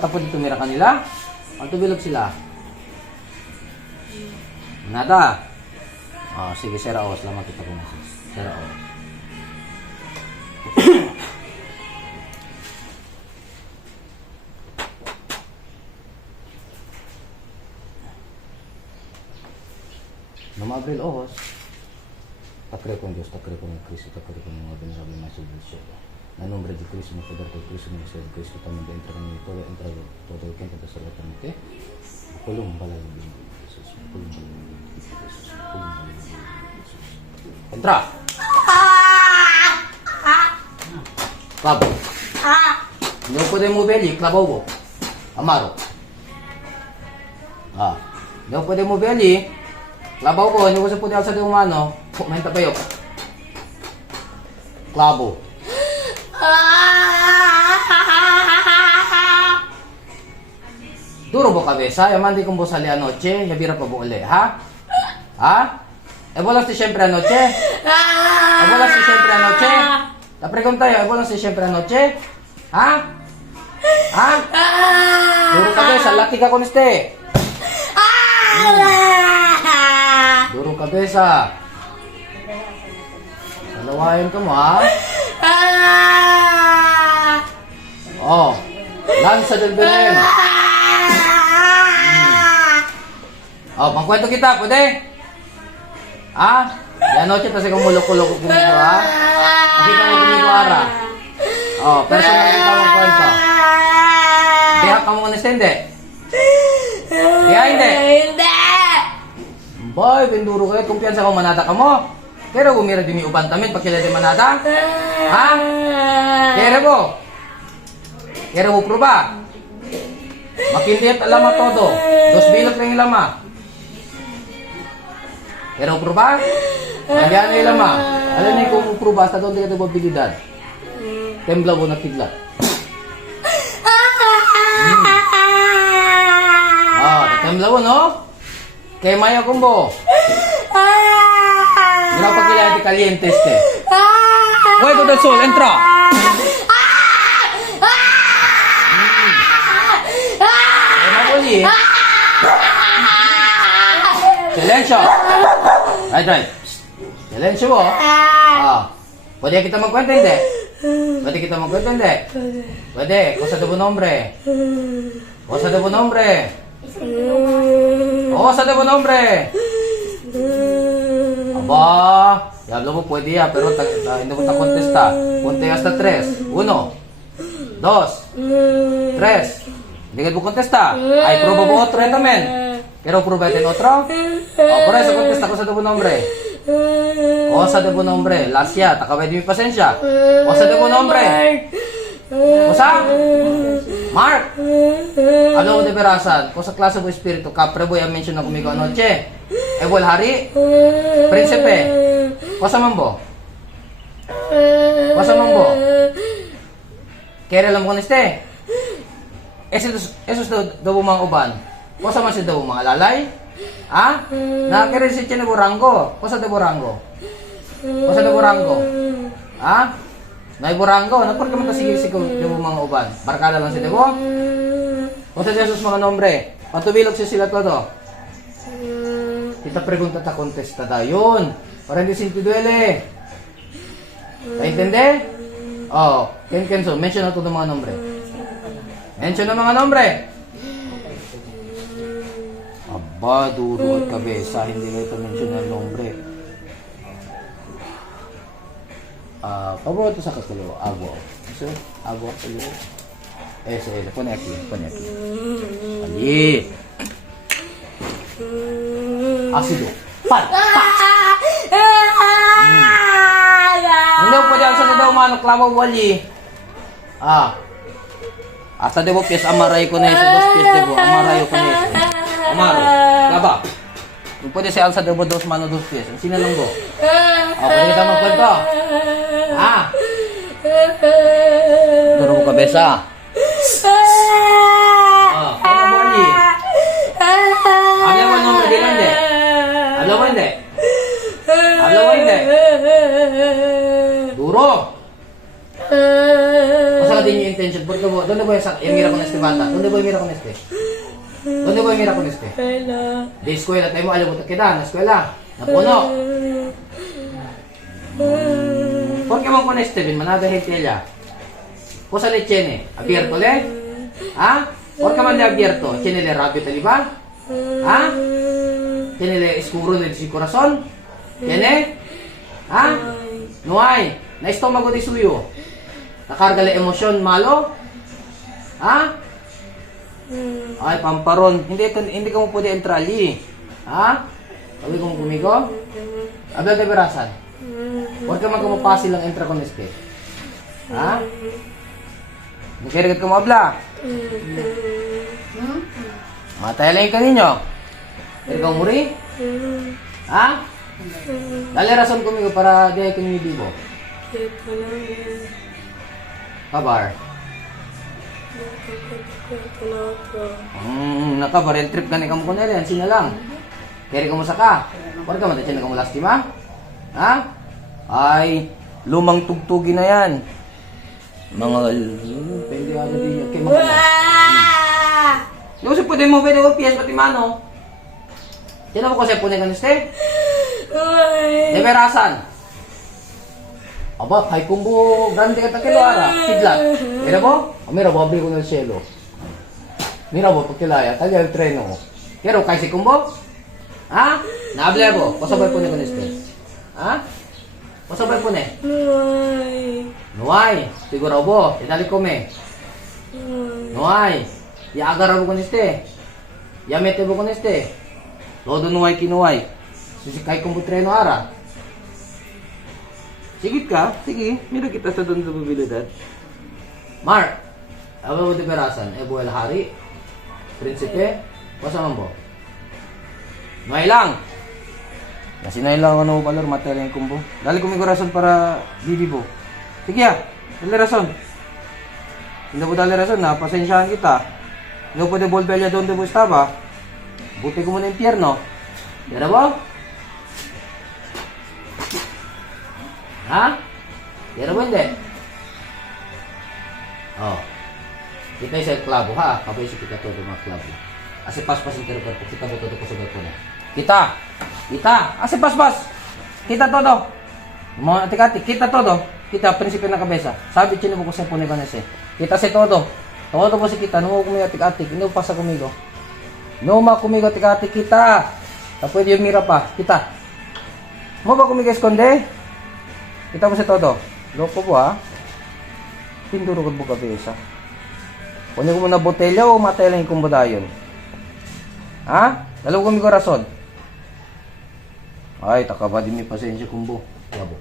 Tapos tumira kanila? Ang tubilog sila? Nada. Sige, Seraos. Salamat kita kung nasa. Seraos. Nama Abril Ojos. Takre con Dios, takre con Cristo, takre con mga venerable maestro del cielo. Na nombre de Cristo, mi poder de Cristo, mi ser de Cristo, también entra en mi todo, entra todo el que entra absolutamente. Kulong balay ng Jesus, kulong balay ng Jesus, kulong balay ng Jesus. Entra! Clavo. No podemos ver ali, clavou. Amaro. No podemos ver ali. Clavo ko, hindi ko sa puti sa umano. Pumunta pa yun. Clavo. Duro bo cabeza, mandi kong bosali anoche, yabira pa bo uli, ha? Ha? E volas ti siempre anoche? E volas ti siempre anoche? La pregunta yo, e volas ti siempre anoche? Ha? Ha? Duro cabeza, laki ka con este. Duro cabeza. Dalawayan ka mo, ha? Oh, lanza del Belen. Magkwento kita, pwede? Yan noche, kasi kung mulok-ulok ko kumigo, ha? Nakita mo kumigo, ara. Personal kita magkwento. Diha ka mo honest, hindi? Diha, hindi? Hindi! Boy, binduro kayo, kumpiyansa ko manata ka mo. Pero bumira din yung uban tamin, pagkila din manata? Ha? Kere mo? Kere mo proba? Makindit alama todo. Dos bilog ring lama. Kere mo proba? Nandiyan na ilama. Alam niyo kung proba, hasta doon ka ito mobilidad. Tembla mo na tigla. Tembla mo, no? Kaya maya kumbo. Mira pagkila di caliente este. Fuego del sol, entra. Silencio. Right. Silencio mo. Pwede kita magkwento, hindi? Pwede kita magkwento, hindi? Pwede. Cosa de buen nombre? Cosa de buen nombre? Cosa de buen nombre? Aba, yablo mo pwede ya, pero hindi mo ta contesta. Punte hasta 3. 1, 2, 3. Hindi ka mo contesta. Ay, proba mo otro también. Pero probaten otro? Por eso contesta cosa de buen nombre. Cosa de buen nombre. Lasya, takaway di mi pasensya. Cosa de buen nombre. Cosa? Mark. Ano mo de berasan? Cosa klase mo espiritu? Kapre boy ang mention na kumigo anoche. Ebol hari? Prinsipe? Cosa mambo? Cosa mambo? Kere lang mo kaniste? Esos daw mga uban. Cosa man si daw mga lalay? Ha? Nakakere si Chene Burango. Cosa de Burango? Cosa de Burango? Ha? Nay Burango. Napur ka man ta sige daw mga uban. Barkada lang si Debo? Cosa de esos mga nombre? Patubilog si sila todo. Kita pregunta ta contesta ta yun. Para hindi sintiduele. Naintende? Kenso, mention na to ng mga nombre. Mention ng mga nombre. Aba, duro at kabesa. Hindi na ito mention ng nombre. Pabro ito sa katulo. Agua. So, agua. Ese. Pone aquí. Allí. Ácido. Pan. Hindi mo pwede ang sa daw manok klabaw wali. Hasta debo pies amaray ko na ito. 2 pies debo. Amaray ko na ito. Amaro. Laba. Kung pwede si alsa debo 2 mano 2 pies. Ang sinalunggo. Pwede kita magkwento. Duro mo kabesa. Kaya mo wali. Habla mo nombre. Dila hindi. Habla mo hindi. Habla mo hindi. Duro. Masa ka din yung intention po ¿Dónde voy a sacar? Mira con este bata. ¿Dónde voy mira con este? ¿Dónde voy mira con este? De eskwela. Tayo mo alam mo kita. Na eskwela. Napuno. ¿Por qué van con este? Ven, manada gente allá. Cosa le tiene? ¿Abierto le? ¿Ah? ¿Por qué man le abierto? ¿Tiene le rabio taliba? ¿Ah? ¿Tiene le escuro del su corazón? ¿Tiene? ¿Ah? No hay. Na estómago de suyo. Nakarga le emosyon malo? Ha? Ay, pamparon. Hindi ka mo pwede entrali. Ha? Sabi ko mo kumigo? Abel de berasan. Huwag ka magkamapasi lang entra con este. Ha? Nagkirigat ka mo abla? Matay lang ka ninyo. Ikaw muri? Ha? Dali rason kumigo para di ay kami bibo. Kabar? Nakabar, yung trip ka ni kamu kunere, yan sina lang. Kaya ka mo saka. Huwag ka matay na kamu lastima? Ha? Ay, lumang tugtugi na yan. Mga... Pwede ako din yan. Kaya mga... Yung si pwede mo, pwede ko piyas pati mano. Sino ko kasi punin ka niste? Neberasan. Aba, kay kumbo grande ka takilo ara, kidlat. Mira mo? Mira mo, abri ko ng cielo. Mira mo, pagkilaya, talya yung treno ko. Pero kay si kumbo? Ha? Naable ako, pasabay po ni ko niste. Ha? Pasabay po ni? Nuay. Siguro bo, itali ko me. Nuay. Iagar ako ko niste. Yamete mo ko niste. Todo nuay kinuay. Susikay kumbo treno ara. Sigit ka? Sige, mira kita sa doon sa mobilidad. Mark, apa mo di perasan? Buel hari? Prinsipe? Pasa man po? Noy lang! Kasi noy lang ano valor, materi yung kumbo. Dali kumigo rason para bibi po. Sige dali rason. Hindi po dali rason na, pasensyahan kita. Hindi po de bolbelya doon de po estaba. Buti ko muna impyerno. Dira po? Ha? Dira mo hindi? Oh. Kita sa klabo ha. Kapag isa kita todo mga klabo. Asi pas-pas yung kero-kero. Kita mo todo kusugat ko na. Kita! Kita! Asi pas-pas! Kita todo! Mga atik-atik. Kita todo. Kita, prinsipe na kabesa. Sabi chino mo ko sa punay ganese. Kita si todo. Todo po si kita. Nung kumigo atik-atik. Ino pa sa kumigo. Numa kumigo atik-atik kita. Tapos yung mira pa. Kita. Mo ba kumigo eskonde? Kita mo si todo. Loko po ha. Pinduro ko po kabisa. Kunin ko muna botelya o matay lang yung kumbudayon. Ha? Dalawa ko may rason. Ay, takaba din may pasensya kumbo. Yabo.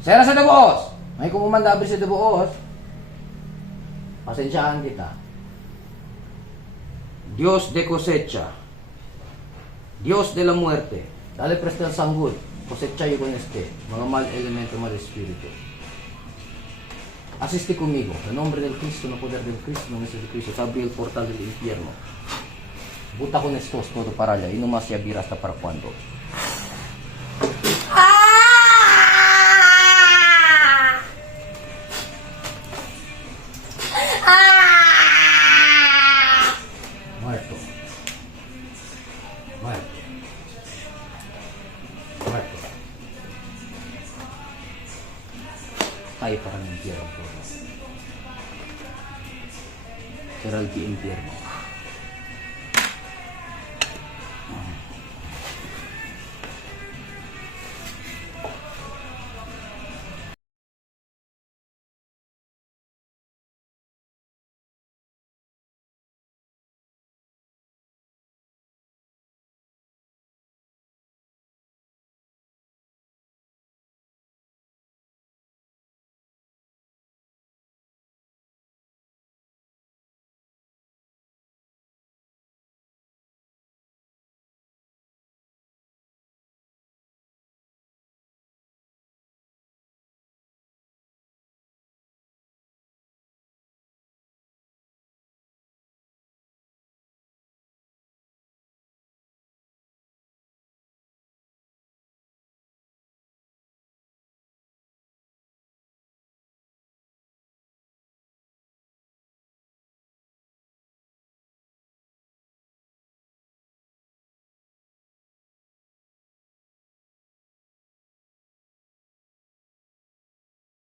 Sera sa daboos. May kumumandabi sa daboos. Pasensyahan kita. Dios de cosecha. Dios de la muerte, dale presta el sanggol, cosechayo con este, mga mal elemento, mal espíritu. Asiste conmigo, en nombre del Cristo, en el poder del Cristo, en el nombre del Cristo, se abrió el portal del infierno. Buta con estos todo para allá, y no más se abrirá hasta para cuando. Muerto. Muerto. Muerto. Tayo para ng infierno. Será el infierno.